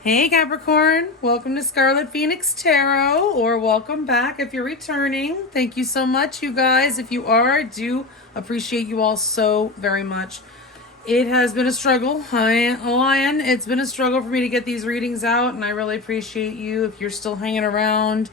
Hey Capricorn, welcome to Scarlet Phoenix Tarot, or welcome back if you're returning. Thank you so much, you guys. If you are, I do appreciate you all so very much. It has been a struggle. I ain't lying. It's been a struggle for me to get these readings out, and I really appreciate you if you're still hanging around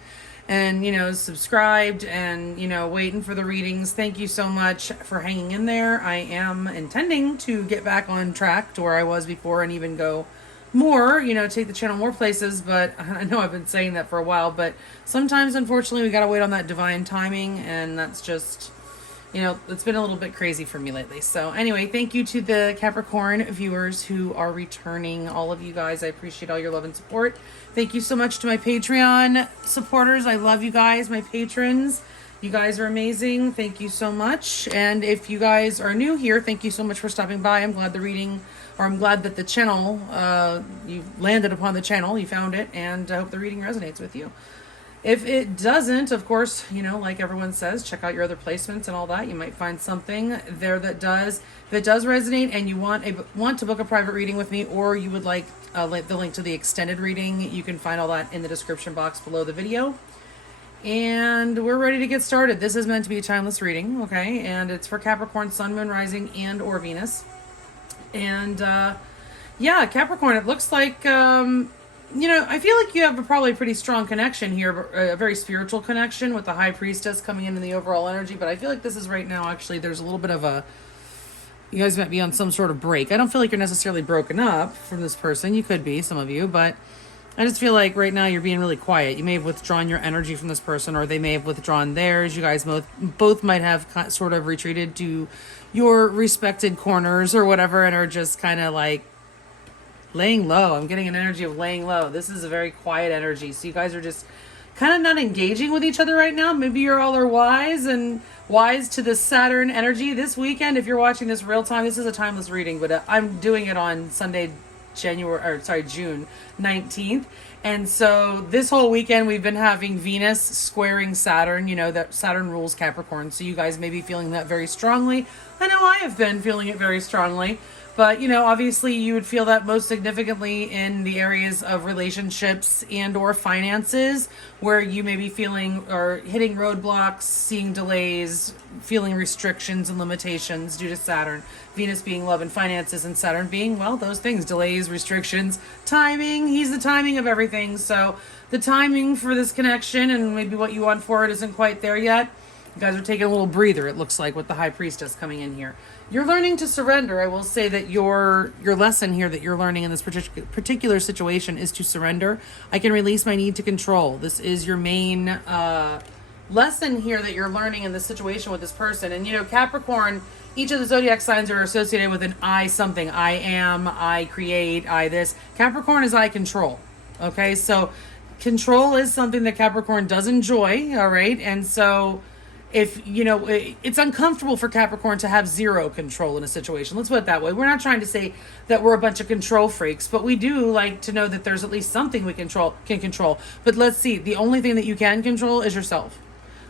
and, subscribed and, waiting for the readings. Thank you so much for hanging in there. I am intending to get back on track to where I was before and even go more, take the channel more places, but I know I've been saying that for a while, but sometimes, unfortunately, we gotta wait on that divine timing, and that's just, it's been a little bit crazy for me lately. So anyway, thank you to the Capricorn viewers who are returning, all of you guys. I appreciate all your love and support. Thank you so much to my Patreon supporters. I love you guys, my patrons. You guys are amazing. Thank you so much. And if you guys are new here, thank you so much for stopping by. I'm glad I'm glad that the channel, you landed upon the channel, you found it, and I hope the reading resonates with you. If it doesn't, of course, like everyone says, check out your other placements and all that. You might find something there that does. If it does resonate and you want to book a private reading with me, or you would like the link to the extended reading, you can find all that in the description box below the video. And we're ready to get started. This is meant to be a timeless reading, okay? And it's for Capricorn, Sun, Moon, Rising, and or Venus. And yeah, Capricorn, it looks like, I feel like you have probably a pretty strong connection here, a very spiritual connection with the High Priestess coming in the overall energy. But I feel like this is right now, actually, there's a little bit of you guys might be on some sort of break. I don't feel like you're necessarily broken up from this person. You could be, some of you, but I just feel like right now you're being really quiet. You may have withdrawn your energy from this person, or they may have withdrawn theirs. You guys both might have sort of retreated to your respected corners or whatever, and are just kind of like laying low. I'm getting an energy of laying low. This is a very quiet energy. So you guys are just kind of not engaging with each other right now. Maybe you're all are wise to the Saturn energy this weekend. If you're watching this real time, this is a timeless reading, but I'm doing it on Sunday, June 19th. And so this whole weekend we've been having Venus squaring Saturn, that Saturn rules Capricorn. So you guys may be feeling that very strongly. I know I have been feeling it very strongly. But, obviously you would feel that most significantly in the areas of relationships and or finances, where you may be feeling or hitting roadblocks, seeing delays, feeling restrictions and limitations due to Saturn. Venus being love and finances, and Saturn being, well, those things, delays, restrictions, timing. He's the timing of everything. So the timing for this connection and maybe what you want for it isn't quite there yet. You guys are taking a little breather, it looks like, with the High Priestess coming in here. You're learning to surrender. I will say that your lesson here that you're learning in this particular situation is to surrender. I can release my need to control. This is your main lesson here that you're learning in this situation with this person. And, Capricorn, each of the zodiac signs are associated with an I something. I am, I create, I this. Capricorn is I control. Okay, so control is something that Capricorn does enjoy, all right? And so if, it's uncomfortable for Capricorn to have zero control in a situation. Let's put it that way. We're not trying to say that we're a bunch of control freaks, but we do like to know that there's at least something we can control. But let's see, the only thing that you can control is yourself.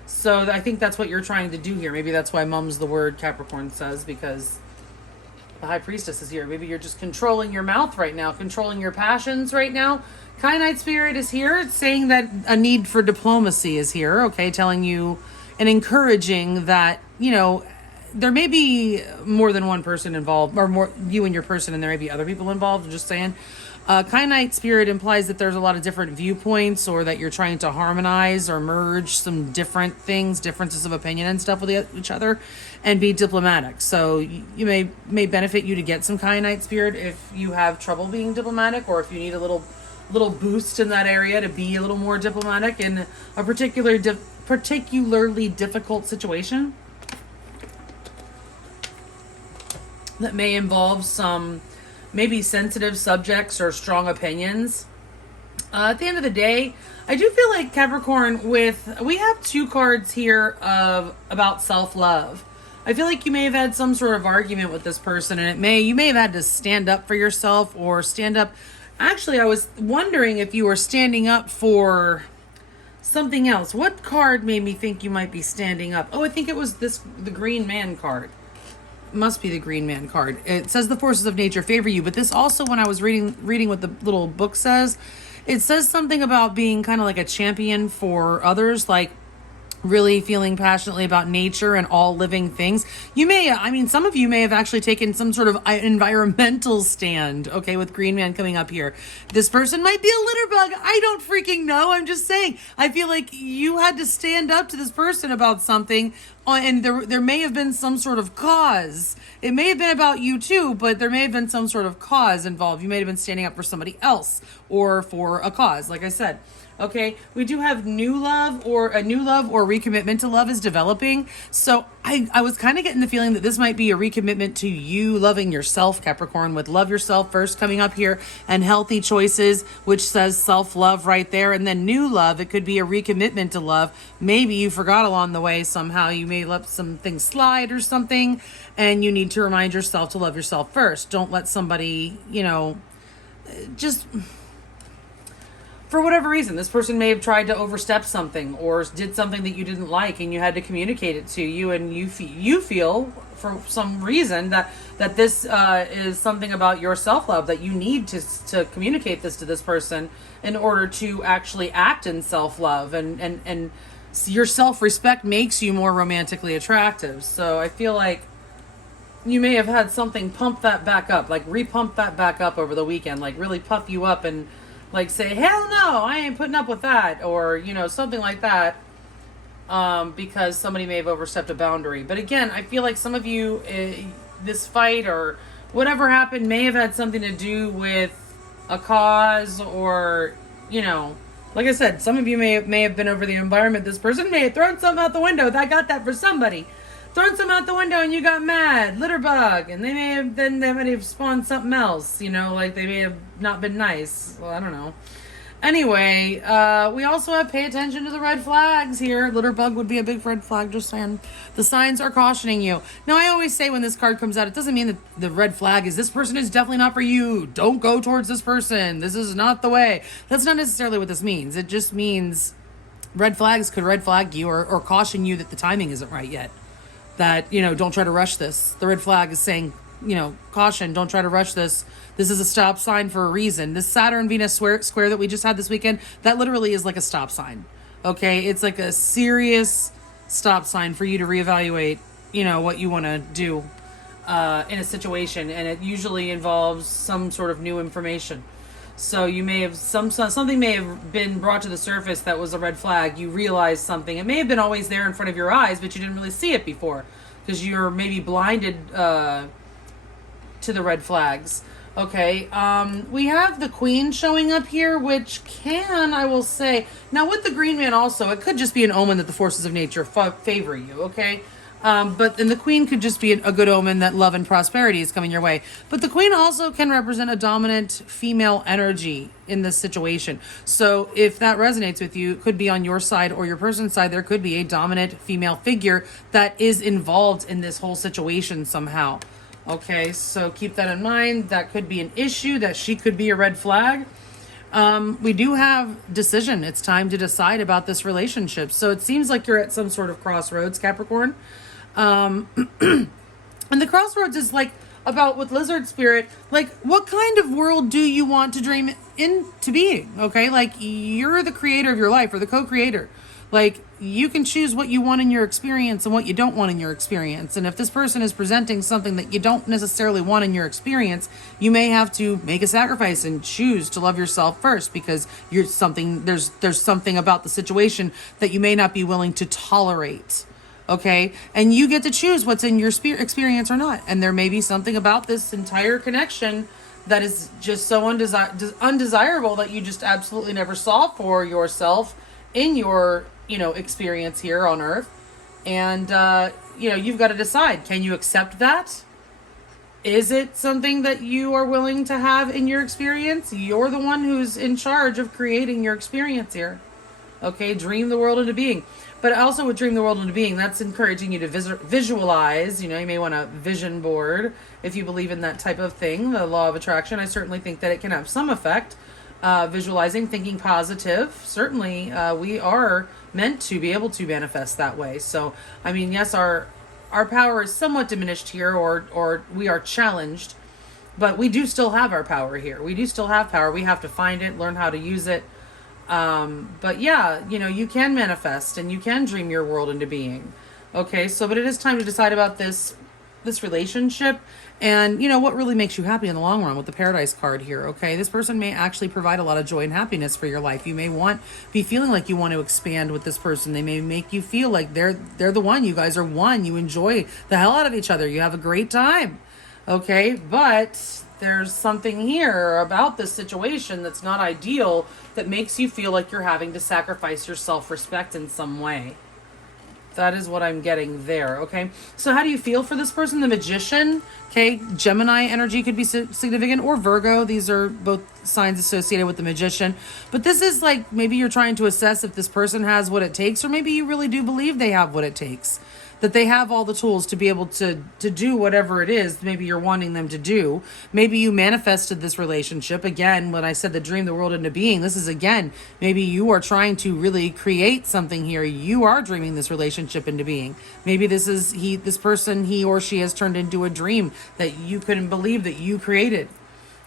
So I think that's what you're trying to do here. Maybe that's why mum's the word Capricorn says, because the High Priestess is here. Maybe you're just controlling your mouth right now, controlling your passions right now. Kyanite Spirit is here. It's saying that a need for diplomacy is here, okay, telling you and encouraging that, there may be more than one person involved, or more you and your person, and there may be other people involved. I'm just saying. Kyanite Spirit implies that there's a lot of different viewpoints, or that you're trying to harmonize or merge some different things, differences of opinion and stuff with each other, and be diplomatic. So you may benefit you to get some Kyanite Spirit if you have trouble being diplomatic, or if you need a little boost in that area to be a little more diplomatic in a particularly difficult situation that may involve some maybe sensitive subjects or strong opinions. At the end of the day, I do feel like Capricorn, we have two cards here about self-love. I feel like you may have had some sort of argument with this person, and you may have had to stand up for yourself, or stand up. Actually, I was wondering if you were standing up for something else. What card made me think you might be standing up? Oh, I think it was the Green Man card. must be the Green Man card. It says the forces of nature favor you, but this also, when I was reading what the little book says, it says something about being kind of like a champion for others, like really feeling passionately about nature and all living things. You may, I mean, some of you may have actually taken some sort of environmental stand, okay, with Green Man coming up here. This person might be a litter bug. I don't freaking know. I'm just saying. I feel like you had to stand up to this person about something, and there may have been some sort of cause. It may have been about you too, but there may have been some sort of cause involved. You may have been standing up for somebody else or for a cause, like I said. Okay, we do have new love or recommitment to love is developing. So I was kind of getting the feeling that this might be a recommitment to you loving yourself, Capricorn, with love yourself first coming up here, and healthy choices, which says self-love right there. And then new love, it could be a recommitment to love. Maybe you forgot along the way somehow. You may let some things slide or something, and you need to remind yourself to love yourself first. Don't let somebody, just... For whatever reason, this person may have tried to overstep something or did something that you didn't like, and you had to communicate it to you, and you feel for some reason that this is something about your self-love, that you need to communicate this to this person in order to actually act in self-love, and your self-respect makes you more romantically attractive. So I feel like you may have had something pump that back up, like repump that back up over the weekend, like really puff you up and like say, hell no, I ain't putting up with that, or something like that, because somebody may have overstepped a boundary. But again, I feel like some of you, this fight or whatever happened may have had something to do with a cause, or like I said, some of you may have been over the environment. This person may have thrown something out the window. I got that for somebody. Thrown something out the window and you got mad, litter bug, and they might have spawned something else, like they may have not been nice. Well, I don't know. Anyway, we also have pay attention to the red flags here. Litter bug would be a big red flag, just saying. The signs are cautioning you. Now, I always say when this card comes out, it doesn't mean that the red flag is this person is definitely not for you. Don't go towards this person. This is not the way. That's not necessarily what this means. It just means red flags could red flag you or caution you that the timing isn't right yet. That, don't try to rush this. The red flag is saying, caution, don't try to rush this. This is a stop sign for a reason. This Saturn-Venus square that we just had this weekend, that literally is like a stop sign. Okay? It's like a serious stop sign for you to reevaluate, what you want to do in a situation. And it usually involves some sort of new information. So you may have something may have been brought to the surface that was a red flag. You realize something. It may have been always there in front of your eyes, but you didn't really see it before because you're maybe blinded to the red flags. Okay, we have the Queen showing up here, which I will say, now with the Green Man also, it could just be an omen that the forces of nature favor you, okay? But then the Queen could just be a good omen that love and prosperity is coming your way. But the Queen also can represent a dominant female energy in this situation. So if that resonates with you, it could be on your side or your person's side. There could be a dominant female figure that is involved in this whole situation somehow. Okay, so keep that in mind. That could be an issue, that she could be a red flag. We do have decision. It's time to decide about this relationship. So it seems like you're at some sort of crossroads, Capricorn. And the crossroads is like about with lizard spirit, like what kind of world do you want to dream into being? Okay, like you're the creator of your life or the co-creator. Like you can choose what you want in your experience and what you don't want in your experience. And if this person is presenting something that you don't necessarily want in your experience, you may have to make a sacrifice and choose to love yourself first, because there's something about the situation that you may not be willing to tolerate. Okay, and you get to choose what's in your experience or not. And there may be something about this entire connection that is just so undesirable that you just absolutely never saw for yourself in your, experience here on Earth. And, you've got to decide, can you accept that? Is it something that you are willing to have in your experience? You're the one who's in charge of creating your experience here. Okay, dream the world into being. But also with dream the world into being, that's encouraging you to visualize. You may want a vision board if you believe in that type of thing, the law of attraction. I certainly think that it can have some effect. Visualizing, thinking positive. Certainly, we are meant to be able to manifest that way. So, yes, our our power is somewhat diminished here, or we are challenged, but we do still have our power here. We do still have power. We have to find it, learn how to use it. But yeah, you know, you can manifest and you can dream your world into being. Okay, so but it is time to decide about this relationship, and you know what really makes you happy in the long run with the Paradise card here. Okay, this person may actually provide a lot of joy and happiness for your life. You may be feeling like you want to expand with this person. They may make you feel like they're the one. You guys are one. You enjoy the hell out of each other. You have a great time. Okay, but there's something here about this situation that's not ideal, that makes you feel like you're having to sacrifice your self-respect in some way. That is what I'm getting there, okay? So how do you feel for this person? The Magician, okay? Gemini energy could be significant, or Virgo. These are both signs associated with the Magician. But this is like, maybe you're trying to assess if this person has what it takes, or maybe you really do believe they have what it takes. That they have all the tools to be able to do whatever it is maybe you're wanting them to do. Maybe you manifested this relationship. Again, when I said the dream the world into being, this is again, maybe you are trying to really create something here. You are dreaming this relationship into being. Maybe this is this person, he or she has turned into a dream that you couldn't believe that you created.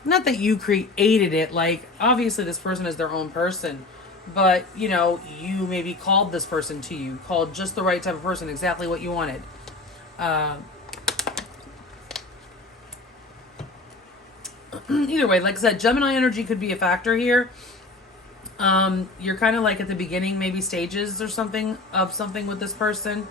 Not that you created it, like obviously this person is their own person. But, you know, you maybe called this person to you, called just the right type of person, exactly what you wanted. Either way, like I said, Gemini energy could be a factor here. You're kind of like at the beginning, maybe stages or something with this person.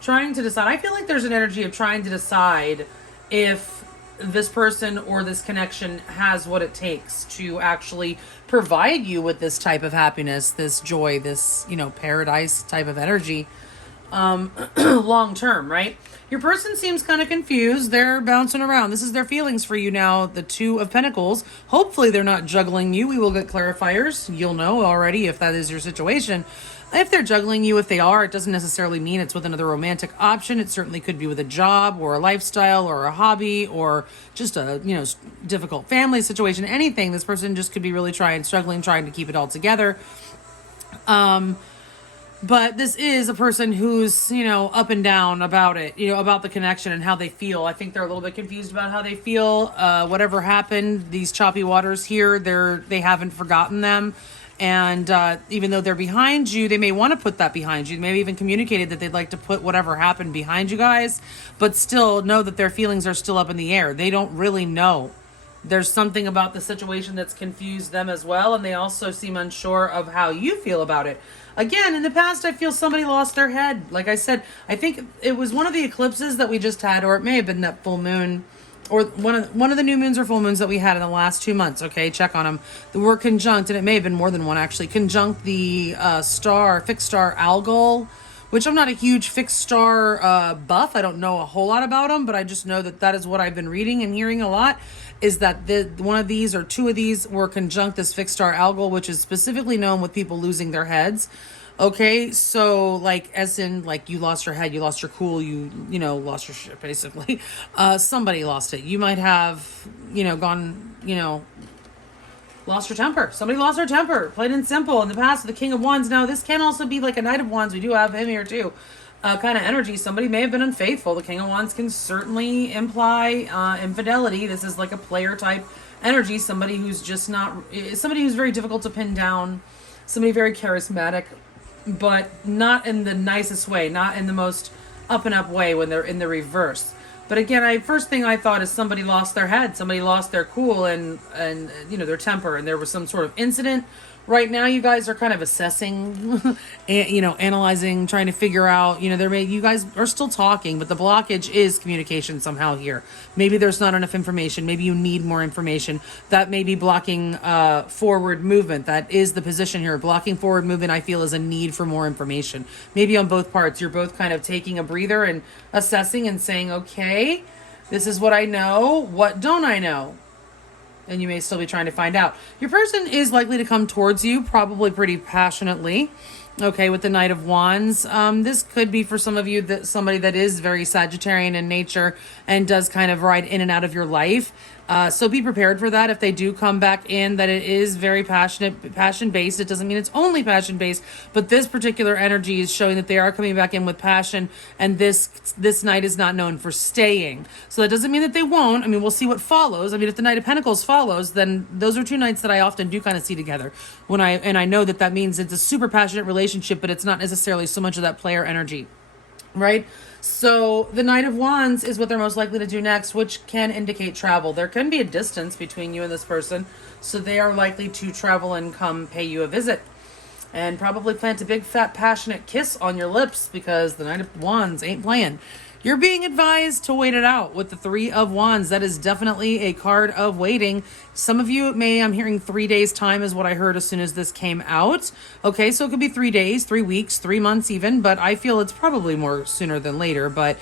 Trying to decide. I feel like there's an energy of trying to decide if this person or this connection has what it takes to actually provide you with this type of happiness, this joy, this, you know, paradise type of energy, long term, right? Your person seems kind of confused. They're bouncing around. This is their feelings for you now, the Two of Pentacles. Hopefully they're not juggling you. We will get clarifiers. You'll know already if that is your situation. If they're juggling you, if they are, it doesn't necessarily mean it's with another romantic option. It certainly could be with a job or a lifestyle or a hobby or just a, you know, difficult family situation, anything. This person just could be really struggling, trying to keep it all together. But this is a person who's, you know, up and down about it, you know, about the connection and how they feel. I think they're a little bit confused about how they feel. Whatever happened, these choppy waters here, they haven't forgotten them. And even though they're behind you, they may want to put that behind you. They maybe even communicated that they'd like to put whatever happened behind you guys, but still know that their feelings are still up in the air. They don't really know. There's something about the situation that's confused them as well, and they also seem unsure of how you feel about it. Again, in the past, I feel somebody lost their head. Like I said, I think it was one of the eclipses that we just had, or it may have been that full moon, or one of the new moons or full moons that we had in the last 2 months. Okay, check on them. They were conjunct, and it may have been more than one actually. Conjunct the fixed star Algol, which I'm not a huge fixed star buff. I don't know a whole lot about them, but I just know that is what I've been reading and hearing a lot. Is that one of these or two of these were conjunct this fixed star Algol, which is specifically known with people losing their heads. Okay, so like as in like you lost your head, you lost your cool, you know, lost your shit basically. Somebody lost it. You might have, you know, gone, you know, lost your temper. Somebody lost their temper, plain and simple. In the past, the King of Wands. Now this can also be like a Knight of Wands. We do have him here too. Kind of energy. Somebody may have been unfaithful. The King of Wands can certainly imply infidelity. This is like a player type energy. Somebody who's just not, somebody who's very difficult to pin down. Somebody very charismatic, but not in the nicest way, not in the most up and up way when they're in the reverse. But again, first thing I thought is somebody lost their head, somebody lost their cool and you know, their temper, and there was some sort of incident. Right now, you guys are kind of assessing, and, you know, analyzing, trying to figure out, you know, you guys are still talking, but the blockage is communication somehow here. Maybe there's not enough information. Maybe you need more information. That may be blocking forward movement. That is the position here. Blocking forward movement, I feel, is a need for more information. Maybe on both parts, you're both kind of taking a breather and assessing and saying, okay, this is what I know. What don't I know? And you may still be trying to find out. Your person is likely to come towards you, probably pretty passionately. Okay, with the Knight of Wands. This could be for some of you that somebody that is very Sagittarian in nature and does kind of ride in and out of your life. So be prepared for that if they do come back in, that it is very passion-based. It doesn't mean it's only passion-based, but this particular energy is showing that they are coming back in with passion, and this Knight is not known for staying. So that doesn't mean that they won't. I mean, we'll see what follows. I mean, if the Knight of Pentacles follows, then those are two Knights that I often do kind of see together. And I know that means it's a super passionate relationship, but it's not necessarily so much of that player energy. Right? So the Knight of Wands is what they're most likely to do next, which can indicate travel. There can be a distance between you and this person, so they are likely to travel and come pay you a visit. And probably plant a big, fat, passionate kiss on your lips, because the Knight of Wands ain't playing. You're being advised to wait it out with the Three of Wands. That is definitely a card of waiting. Some of you I'm hearing 3 days time is what I heard as soon as this came out. Okay, so it could be 3 days, 3 weeks, 3 months even, but I feel it's probably more sooner than later. But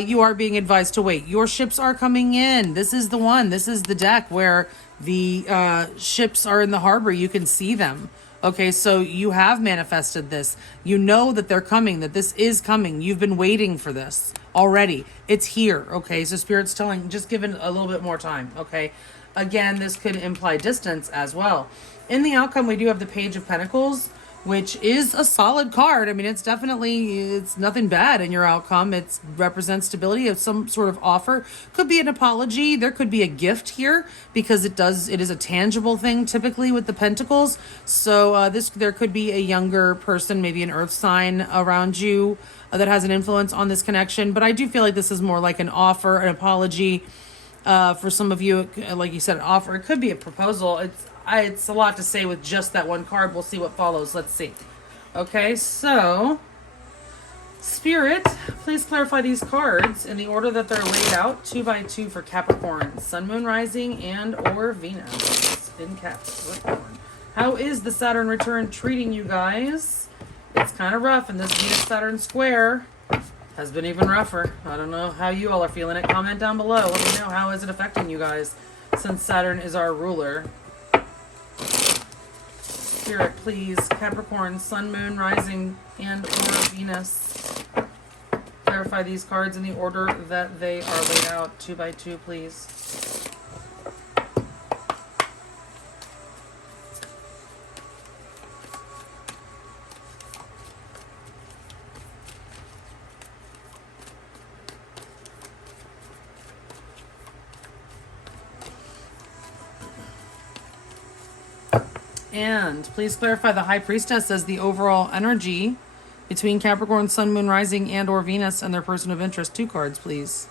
you are being advised to wait. Your ships are coming in. This is the one. This is the deck where the ships are in the harbor. You can see them. Okay, so you have manifested this. You know that they're coming, that this is coming. You've been waiting for this already. It's here, okay? So Spirit's telling, just give it a little bit more time, okay? Again, this could imply distance as well. In the outcome, we do have the Page of Pentacles, which is a solid card. I mean, it's nothing bad in your outcome. It represents stability of some sort of offer. Could be an apology. There could be a gift here, because it is a tangible thing typically with the Pentacles. So there could be a younger person, maybe an earth sign around you that has an influence on this connection. But I do feel like this is more like an offer, an apology. For some of you, like you said, an offer. It could be a proposal. It's a lot to say with just that one card. We'll see what follows. Let's see. Okay, so Spirit, please clarify these cards in the order that they're laid out, 2 by 2 for Capricorn, Sun, Moon, Rising, and or Venus in Capricorn. How is the Saturn return treating you guys? It's kind of rough, and this Venus-Saturn square has been even rougher. I don't know how you all are feeling it. Comment down below. Let me know, how is it affecting you guys, since Saturn is our ruler. Spirit, please. Capricorn, Sun, Moon, Rising, and or Venus. Clarify these cards in the order that they are laid out, 2 by 2, please. And please clarify the High Priestess as the overall energy between Capricorn, Sun, Moon, Rising, and or Venus and their person of interest. 2 cards, please.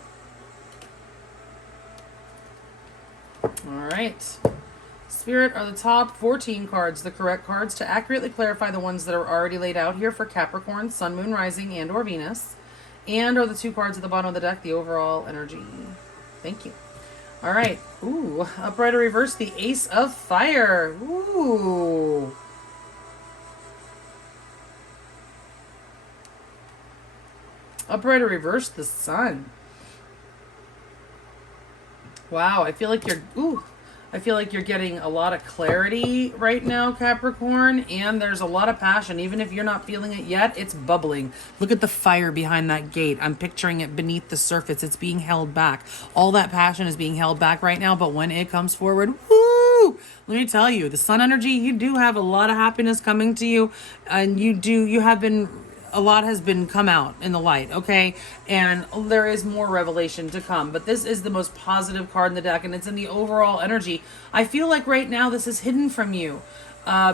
All right. Spirit, are the top 14 cards the correct cards to accurately clarify the ones that are already laid out here for Capricorn, Sun, Moon, Rising, and or Venus? And are the 2 cards at the bottom of the deck the overall energy? Thank you. All right. Ooh, upright or reverse, the Ace of Fire. Ooh. Upright or reverse, the Sun. Wow, I feel like you're getting a lot of clarity right now, Capricorn, and there's a lot of passion. Even if you're not feeling it yet, it's bubbling. Look at the fire behind that gate. I'm picturing it beneath the surface. It's being held back. All that passion is being held back right now, but when it comes forward, woo! Let me tell you, the Sun energy, you do have a lot of happiness coming to you, and a lot has been come out in the light, okay? And there is more revelation to come. But this is the most positive card in the deck, and it's in the overall energy. I feel like right now this is hidden from you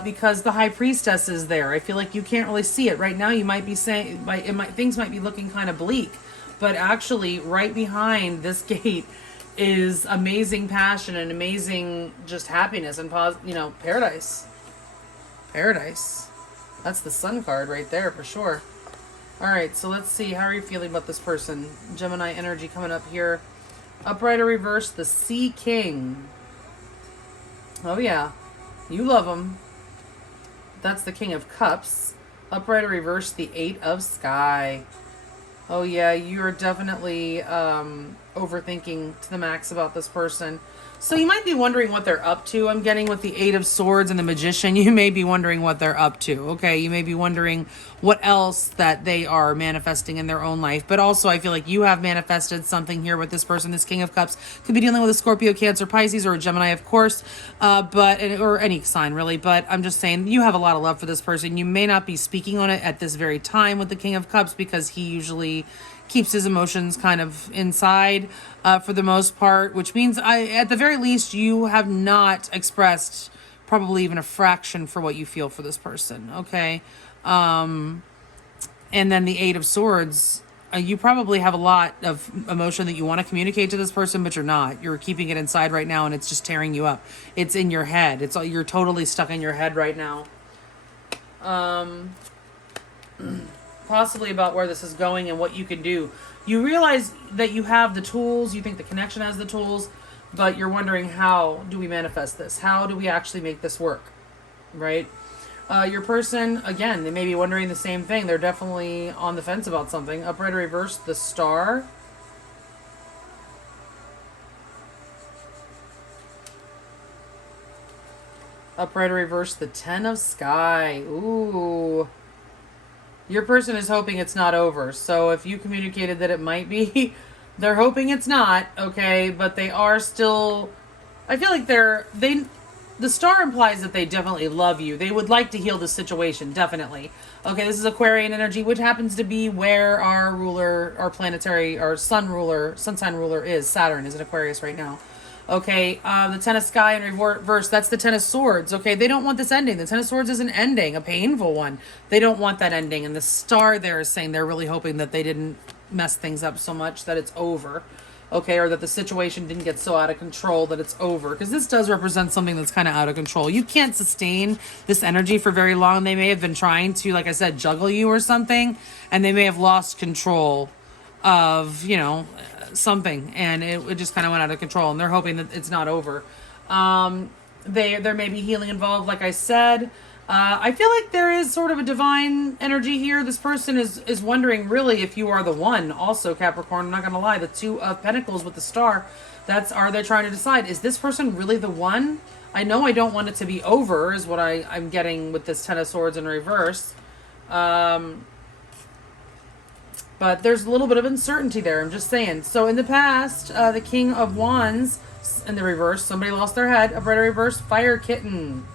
because the High Priestess is there. I feel like you can't really see it. Right now you might be saying, things might be looking kind of bleak. But actually, right behind this gate is amazing passion and amazing just happiness and, paradise. Paradise. That's the Sun card right there for sure. All right, so let's see. How are you feeling about this person? Gemini energy coming up here. Upright or reverse, the Sea King. Oh, yeah. You love him. That's the King of Cups. Upright or reverse, the 8 of Sky. Oh, yeah. You're definitely overthinking to the max about this person. So you might be wondering what they're up to. I'm getting with the Eight of Swords and the Magician. You may be wondering what they're up to. Okay, you may be wondering what else that they are manifesting in their own life. But also, I feel like you have manifested something here with this person. This King of Cups could be dealing with a Scorpio, Cancer, Pisces, or a Gemini, of course, or any sign really. But I'm just saying you have a lot of love for this person. You may not be speaking on it at this very time with the King of Cups because he usually keeps his emotions kind of inside for the most part, which means at the very least, you have not expressed probably even a fraction for what you feel for this person. Okay. And then the Eight of Swords, you probably have a lot of emotion that you want to communicate to this person, but you're not. You're keeping it inside right now and it's just tearing you up. It's in your head. You're totally stuck in your head right now. Possibly about where this is going and what you can do. You realize that you have the tools, you think the connection has the tools, but you're wondering, how do we manifest this? How do we actually make this work? Right? Your person, again, they may be wondering the same thing. They're definitely on the fence about something. Upright or reverse, the Star. Upright or reverse, the Ten of Sky. Ooh. Your person is hoping it's not over. So if you communicated that it might be, they're hoping it's not, okay? But they are still, I feel like the Star implies that they definitely love you. They would like to heal the situation, definitely. Okay, this is Aquarian energy, which happens to be where our ruler, our planetary, our sun sign ruler is. Saturn is in Aquarius right now. Okay, the Ten of Sky in reverse, that's the Ten of Swords. Okay, they don't want this ending. The Ten of Swords is an ending, a painful one. They don't want that ending. And the Star there is saying they're really hoping that they didn't mess things up so much that it's over. Okay, or that the situation didn't get so out of control that it's over. Because this does represent something that's kind of out of control. You can't sustain this energy for very long. They may have been trying to, like I said, juggle you or something. And they may have lost control of, something, and it just kind of went out of control, and they're hoping that it's not over. There may be healing involved, like I said. I feel like there is sort of a divine energy here. This person is wondering really if you are the one. Also, Capricorn, I'm not gonna lie, the Two of Pentacles with the Star, are they trying to decide, is this person really the one? I know I don't want it to be over, is what I'm getting with this Ten of Swords in reverse. But there's a little bit of uncertainty there. I'm just saying. So in the past, the King of Wands in the reverse, somebody lost their head. Upright or reverse, Fire Kitten.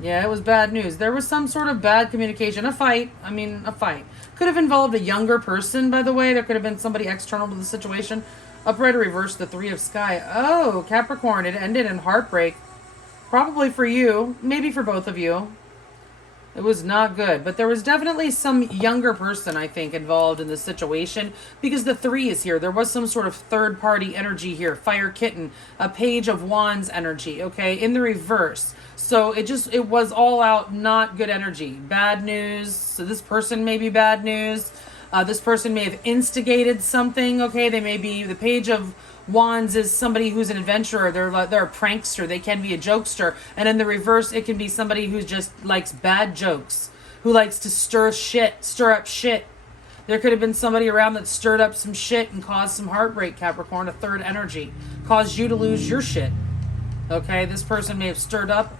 Yeah, it was bad news. There was some sort of bad communication. A fight. Could have involved a younger person, by the way. There could have been somebody external to the situation. Upright or reverse, the Three of Sky. Oh, Capricorn, it ended in heartbreak. Probably for you. Maybe for both of you. It was not good, but there was definitely some younger person, I think, involved in this situation because the Three is here. There was some sort of third-party energy here. Fire Kitten, a Page of Wands energy, okay, in the reverse. So it was all out not good energy. Bad news. So this person may be bad news. This person may have instigated something, okay? They may be, the Page of Wands is somebody who's an adventurer. They're a prankster. They can be a jokester. And in the reverse, it can be somebody who just likes bad jokes, who likes to stir up shit. There could have been somebody around that stirred up some shit and caused some heartbreak, Capricorn, a third energy. Caused you to lose your shit. Okay, this person may have stirred up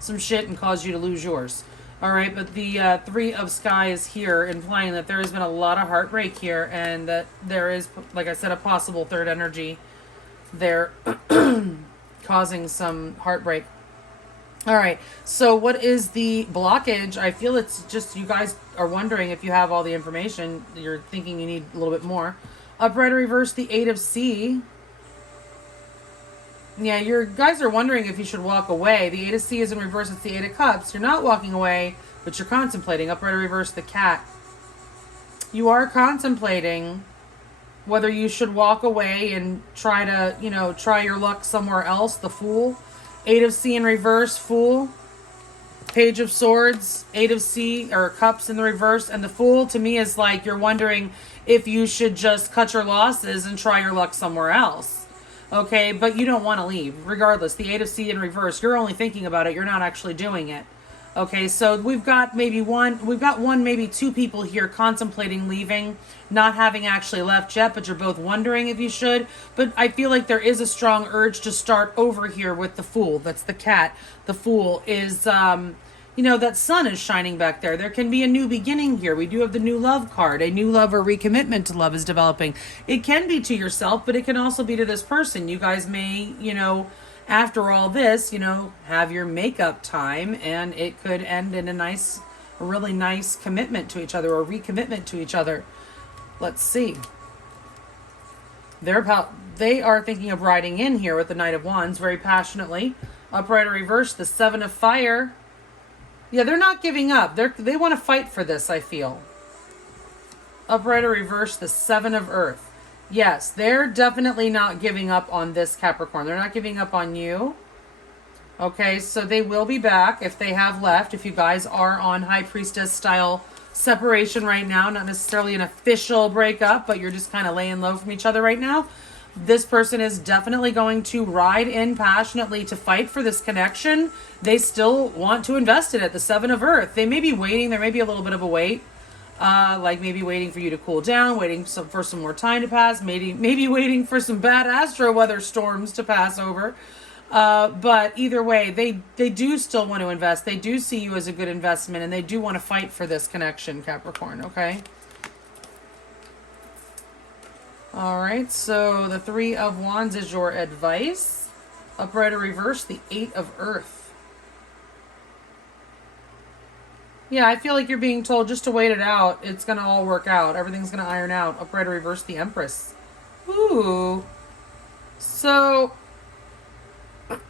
some shit and caused you to lose yours. All right, but the Three of Sky is here, implying that there has been a lot of heartbreak here, and that there is, like I said, a possible third energy there causing some heartbreak. All right, so what is the blockage? I feel it's just you guys are wondering if you have all the information. You're thinking you need a little bit more. Upright or reverse, the Eight of Sea. Yeah, you guys are wondering if you should walk away. The Eight of Sea is in reverse. It's the Eight of Cups. You're not walking away, but you're contemplating. Upright or reverse, the Cat. You are contemplating whether you should walk away and try to, try your luck somewhere else. The Fool. Eight of Sea in reverse, Fool. Page of Swords, Eight of Sea, or Cups in the reverse. And the Fool, to me, is like you're wondering if you should just cut your losses and try your luck somewhere else. Okay, but you don't want to leave. Regardless, the Eight of Sea in reverse, you're only thinking about it. You're not actually doing it. Okay, so we've got one, maybe two people here contemplating leaving, not having actually left yet, but you're both wondering if you should. But I feel like there is a strong urge to start over here with the Fool. That's the cat. The Fool is, that sun is shining back there. There can be a new beginning here. We do have the new love card. A new love or recommitment to love is developing. It can be to yourself, but it can also be to this person. You guys may, after all this, have your makeup time, and it could end in a really nice commitment to each other or recommitment to each other. Let's see. They are thinking of riding in here with the Knight of Wands very passionately. Upright or reverse, the Seven of Fire. Yeah, they're not giving up. They want to fight for this, I feel. Upright or reverse, the Seven of Earth. Yes, they're definitely not giving up on this, Capricorn. They're not giving up on you. Okay, so they will be back if they have left. If you guys are on High Priestess style separation right now, not necessarily an official breakup, but you're just kind of laying low from each other right now, this person is definitely going to ride in passionately to fight for this connection. They still want to invest in it. The Seven of Earth. They may be waiting. There may be a little bit of a wait. Like maybe waiting for you to cool down, waiting for some more time to pass, maybe waiting for some bad astro weather storms to pass over. But either way, they do still want to invest. They do see you as a good investment, and they do want to fight for this connection, Capricorn, okay? All right, so the Three of Wands is your advice. Upright or reverse, the Eight of Earth. Yeah, I feel like you're being told just to wait it out. It's going to all work out. Everything's going to iron out. Upright or reverse, the Empress. Ooh. So,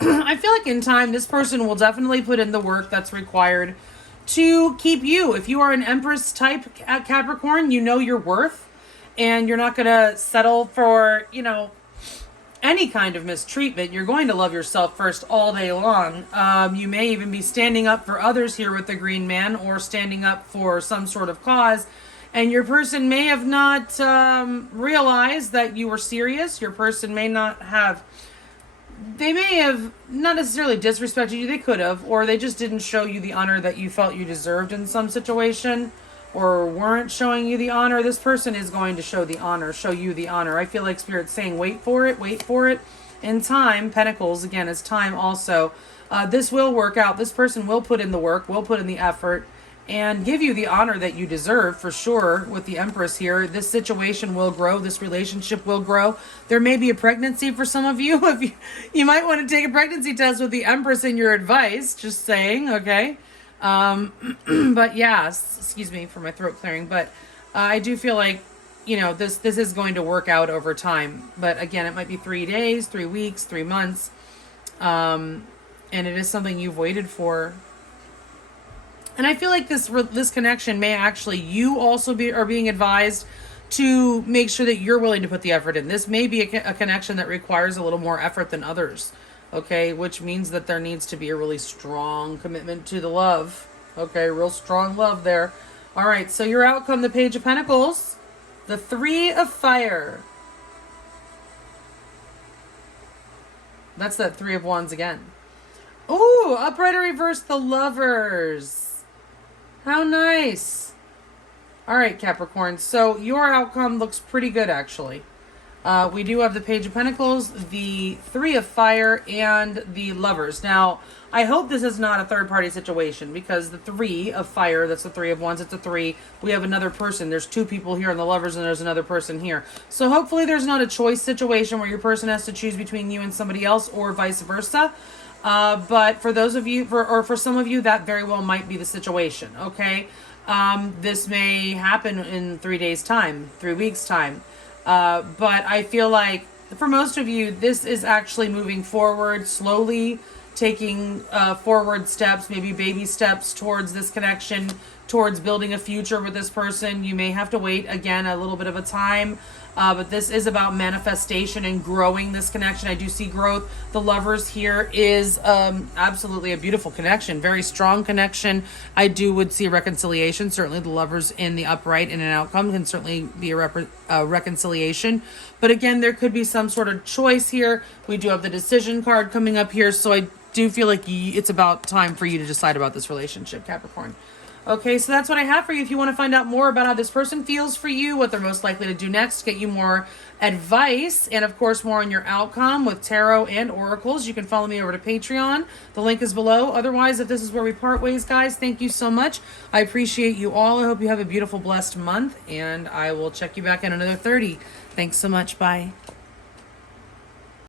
I feel like in time, this person will definitely put in the work that's required to keep you. If you are an Empress type at Capricorn, you know your worth. And you're not going to settle for, any kind of mistreatment. You're going to love yourself first all day long. You may even be standing up for others here with the Green Man, or standing up for some sort of cause. And your person may have not realized that you were serious. Your person may not have... They may have not necessarily disrespected you. They could have. Or they just didn't show you the honor that you felt you deserved in some situation. Or weren't showing you the honor. This person is going to show you the honor. I feel like Spirit's saying, wait for it. In time, Pentacles, again, is time also. This will work out. This person will put in the work, will put in the effort, and give you the honor that you deserve, for sure, with the Empress here. This situation will grow. This relationship will grow. There may be a pregnancy for some of you. If you might want to take a pregnancy test with the Empress in your advice. Just saying, okay? But yeah, excuse me for my throat clearing, but I do feel like, this is going to work out over time. But again, it might be 3 days, 3 weeks, 3 months. And it is something you've waited for. And I feel like this connection may actually, you also are being advised to make sure that you're willing to put the effort in. This may be a connection that requires a little more effort than others. Okay, which means that there needs to be a really strong commitment to the love. Okay, real strong love there. All right, so your outcome, the Page of Pentacles, the Three of Fire. That's that Three of Wands again. Ooh, upright or reverse, the Lovers. How nice. All right, Capricorn, so your outcome looks pretty good, actually. We do have the Page of Pentacles, the Three of Fire, and the Lovers. Now, I hope this is not a third-party situation, because the Three of Fire, that's the Three of Wands, it's a 3. We have another person. There's 2 people here in the Lovers, and there's another person here. So hopefully there's not a choice situation where your person has to choose between you and somebody else, or vice versa. But for those of you, for some of you, that very well might be the situation, okay? This may happen in 3 days' time, 3 weeks' time. But I feel like for most of you, this is actually moving forward, slowly taking forward steps, maybe baby steps towards this connection, towards building a future with this person. You may have to wait, again, a little bit of a time. But this is about manifestation and growing this connection. I do see growth. The Lovers here is absolutely a beautiful connection, very strong connection. I would see a reconciliation. Certainly the Lovers in the upright in an outcome can certainly be a reconciliation. But again, there could be some sort of choice here. We do have the decision card coming up here. So I do feel like it's about time for you to decide about this relationship, Capricorn. Okay, so that's what I have for you. If you want to find out more about how this person feels for you, what they're most likely to do next, get you more advice, and of course more on your outcome with tarot and oracles, you can follow me over to Patreon. The link is below. Otherwise, if this is where we part ways, guys, thank you so much. I appreciate you all. I hope you have a beautiful, blessed month, and I will check you back in another 30. Thanks so much. Bye.